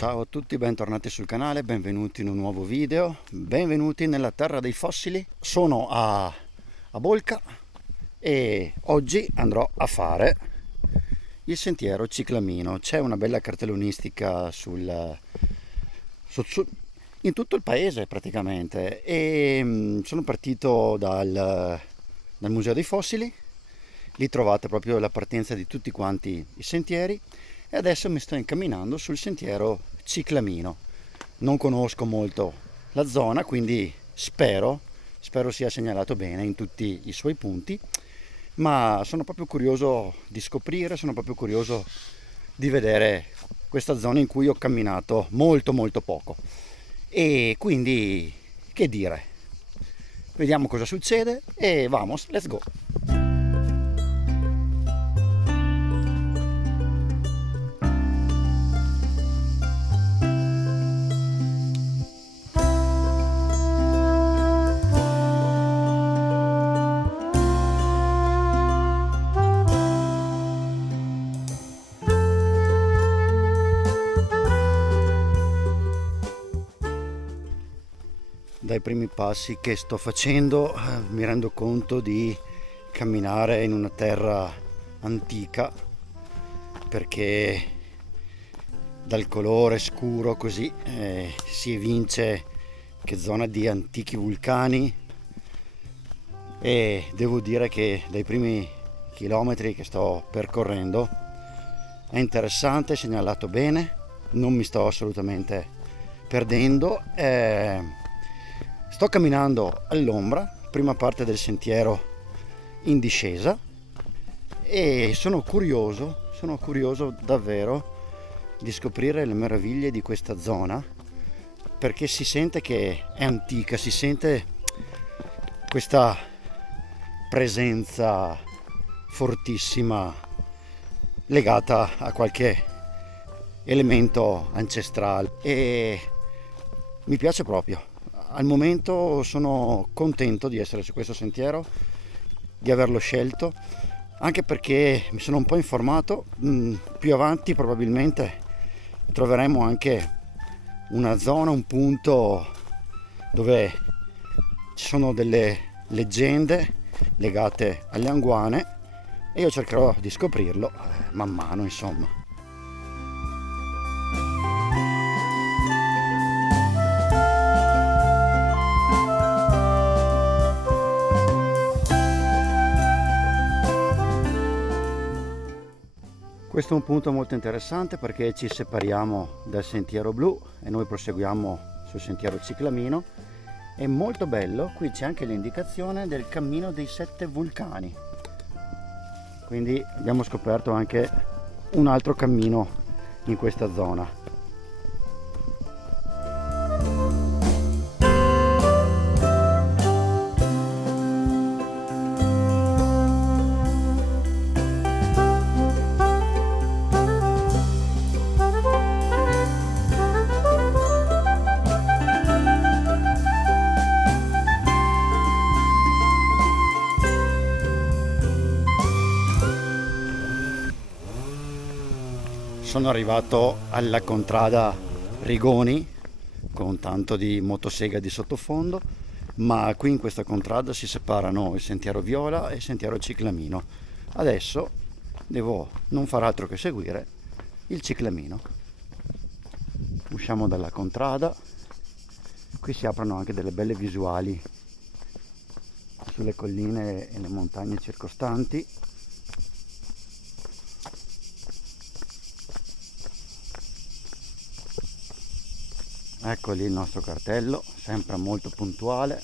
Ciao a tutti, bentornati sul canale, benvenuti in un nuovo video, benvenuti nella terra dei fossili. Sono a Bolca e oggi andrò a fare il sentiero ciclamino. C'è una bella cartellonistica in tutto il paese praticamente e sono partito dal Museo dei Fossili. Lì trovate proprio la partenza di tutti quanti i sentieri e adesso mi sto incamminando sul sentiero ciclamino. Non conosco molto la zona, quindi spero sia segnalato bene in tutti i suoi punti, ma sono proprio curioso di scoprire, sono proprio curioso di vedere questa zona in cui ho camminato molto poco. E quindi, che dire, vediamo cosa succede e vamos, let's go! Dai primi passi che sto facendo mi rendo conto di camminare in una terra antica, perché dal colore scuro così si evince che zona di antichi vulcani, e devo dire che dai primi chilometri che sto percorrendo è interessante, segnalato bene, non mi sto assolutamente perdendo. Sto camminando all'ombra, prima parte del sentiero in discesa, e sono curioso davvero di scoprire le meraviglie di questa zona, perché si sente che è antica, si sente questa presenza fortissima legata a qualche elemento ancestrale e mi piace proprio. Al momento sono contento di essere su questo sentiero, di averlo scelto, anche perché mi sono un po' informato. Più avanti probabilmente troveremo anche una zona, un punto dove ci sono delle leggende legate alle Anguane e io cercherò di scoprirlo man mano, insomma. Questo è un punto molto interessante perché ci separiamo dal sentiero blu e noi proseguiamo sul sentiero ciclamino. È molto bello, qui c'è anche l'indicazione del cammino dei 7 vulcani, quindi abbiamo scoperto anche un altro cammino in questa zona. Sono arrivato alla contrada Rigoni con tanto di motosega di sottofondo, ma qui in questa contrada si separano il sentiero viola e il sentiero ciclamino. Adesso devo non far altro che seguire il ciclamino. Usciamo dalla contrada, qui si aprono anche delle belle visuali sulle colline e le montagne circostanti. Ecco lì il nostro cartello, sempre molto puntuale,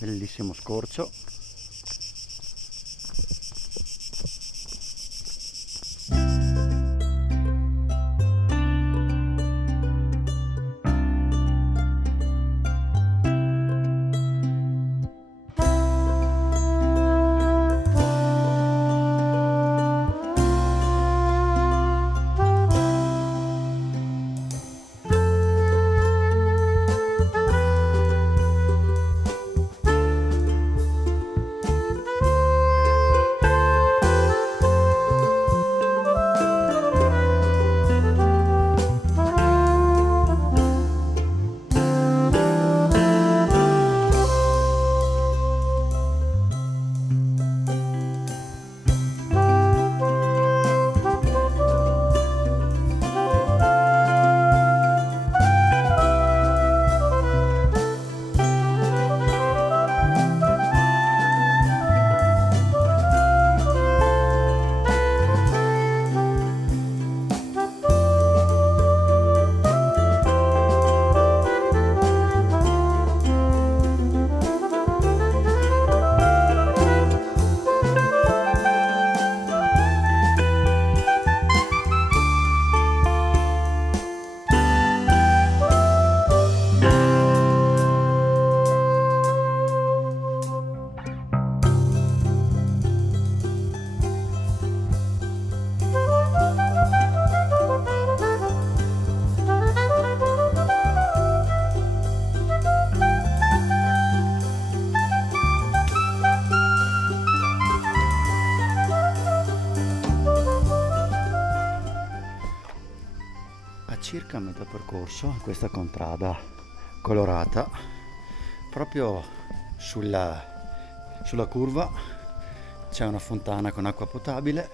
bellissimo scorcio. percorso, questa contrada colorata, proprio sulla curva c'è una fontana con acqua potabile,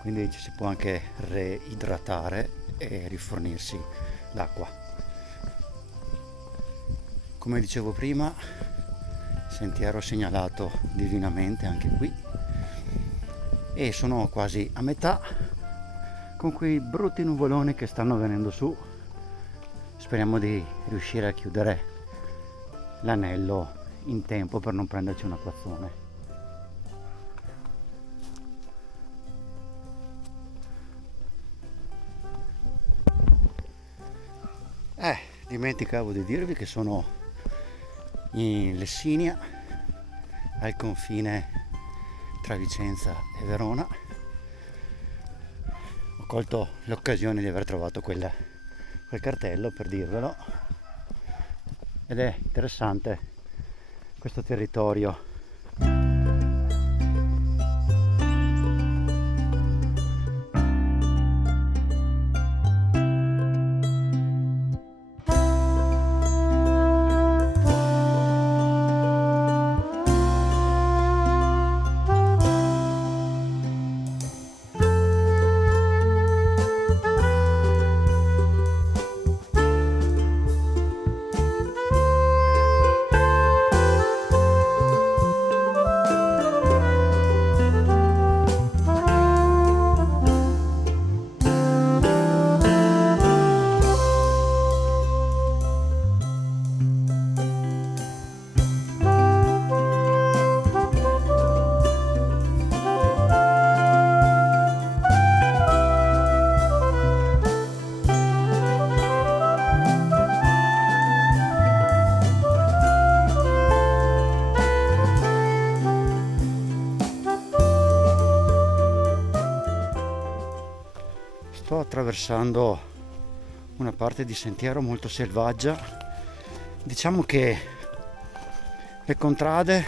quindi ci si può anche reidratare e rifornirsi l'acqua. Come dicevo prima, sentiero segnalato divinamente anche qui, e sono quasi a metà con quei brutti nuvoloni che stanno venendo su. Speriamo di riuscire a chiudere l'anello in tempo per non prenderci un acquazzone. Dimenticavo di dirvi che sono in Lessinia, al confine tra Vicenza e Verona. Ho colto l'occasione di aver trovato quel cartello per dirvelo, ed è interessante questo territorio. Sto attraversando una parte di sentiero molto selvaggia. Diciamo che le contrade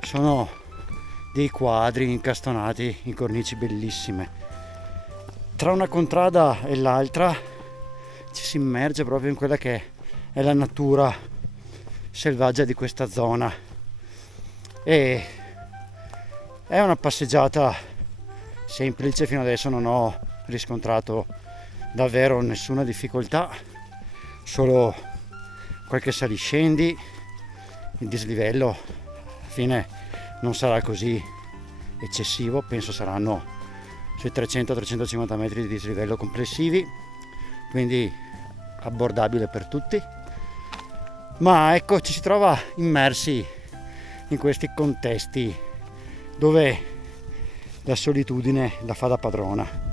sono dei quadri incastonati in cornici bellissime. Tra una contrada e l'altra ci si immerge proprio in quella che è la natura selvaggia di questa zona, e è una passeggiata semplice. Fino adesso non ho riscontrato davvero nessuna difficoltà, solo qualche saliscendi. Il dislivello alla fine non sarà così eccessivo, penso saranno sui 300-350 metri di dislivello complessivi, quindi abbordabile per tutti. Ma ecco, ci si trova immersi in questi contesti dove la solitudine la fa da padrona.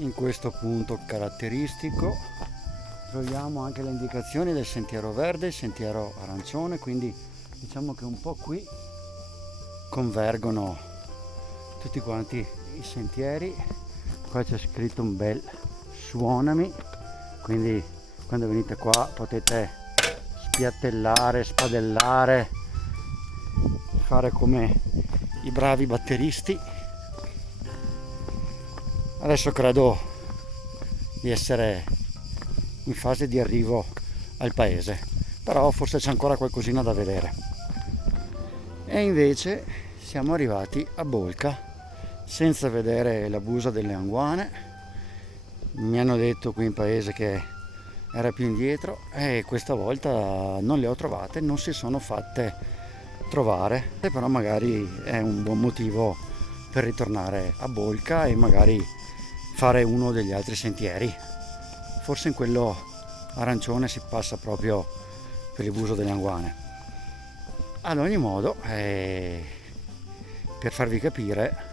In questo punto caratteristico troviamo anche le indicazioni del sentiero verde, il sentiero arancione, quindi diciamo che un po' qui convergono tutti quanti i sentieri. Qua c'è scritto un bel suonami, quindi quando venite qua potete spiattellare, spadellare, fare come i bravi batteristi. Adesso credo di essere in fase di arrivo al paese, però forse c'è ancora qualcosina da vedere. E invece siamo arrivati a Bolca senza vedere la busa delle Anguane. Mi hanno detto qui in paese che era più indietro e questa volta non le ho trovate, non si sono fatte trovare, però magari è un buon motivo per ritornare a Bolca e magari fare uno degli altri sentieri. Forse in quello arancione si passa proprio per il Buso delle Anguane. Ad ogni modo, per farvi capire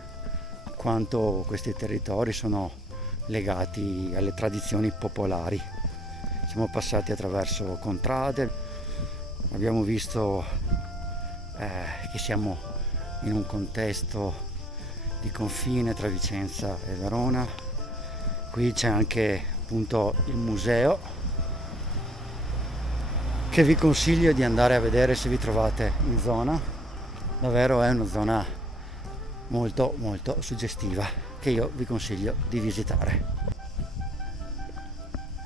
quanto questi territori sono legati alle tradizioni popolari, siamo passati attraverso contrade, abbiamo visto che siamo in un contesto di confine tra Vicenza e Verona. Qui c'è anche appunto il museo che vi consiglio di andare a vedere se vi trovate in zona. Davvero è una zona molto molto suggestiva che io vi consiglio di visitare.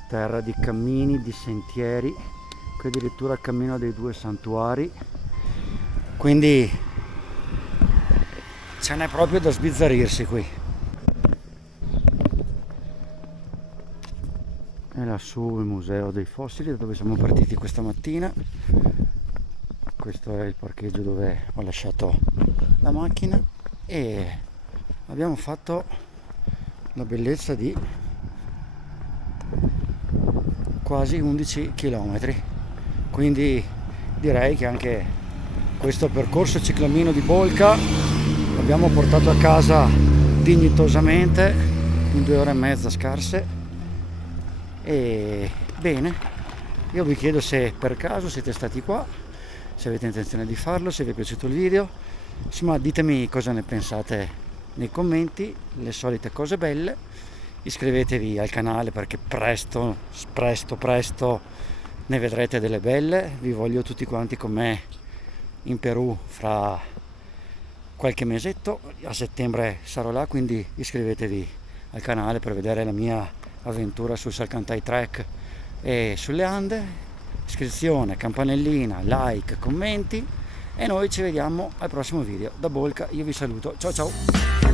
Terra di cammini, di sentieri, qui addirittura il cammino dei due santuari, quindi ce n'è proprio da sbizzarrirsi qui. E lassù il museo dei fossili da dove siamo partiti questa mattina. Questo è il parcheggio dove ho lasciato la macchina e abbiamo fatto la bellezza di quasi 11 km, quindi direi che anche questo percorso ciclamino di Bolca l'abbiamo portato a casa dignitosamente in 2 ore e mezza scarse. E bene, io vi chiedo se per caso siete stati qua, se avete intenzione di farlo, se vi è piaciuto il video, insomma ditemi cosa ne pensate nei commenti, le solite cose belle, iscrivetevi al canale perché presto ne vedrete delle belle, vi voglio tutti quanti con me in Perù fra qualche mesetto, a settembre sarò là, quindi iscrivetevi al canale per vedere la mia avventura sul Salcantay Trek e sulle Ande. Iscrizione, campanellina, like, commenti e noi ci vediamo al prossimo video. Da Bolca io vi saluto, ciao ciao.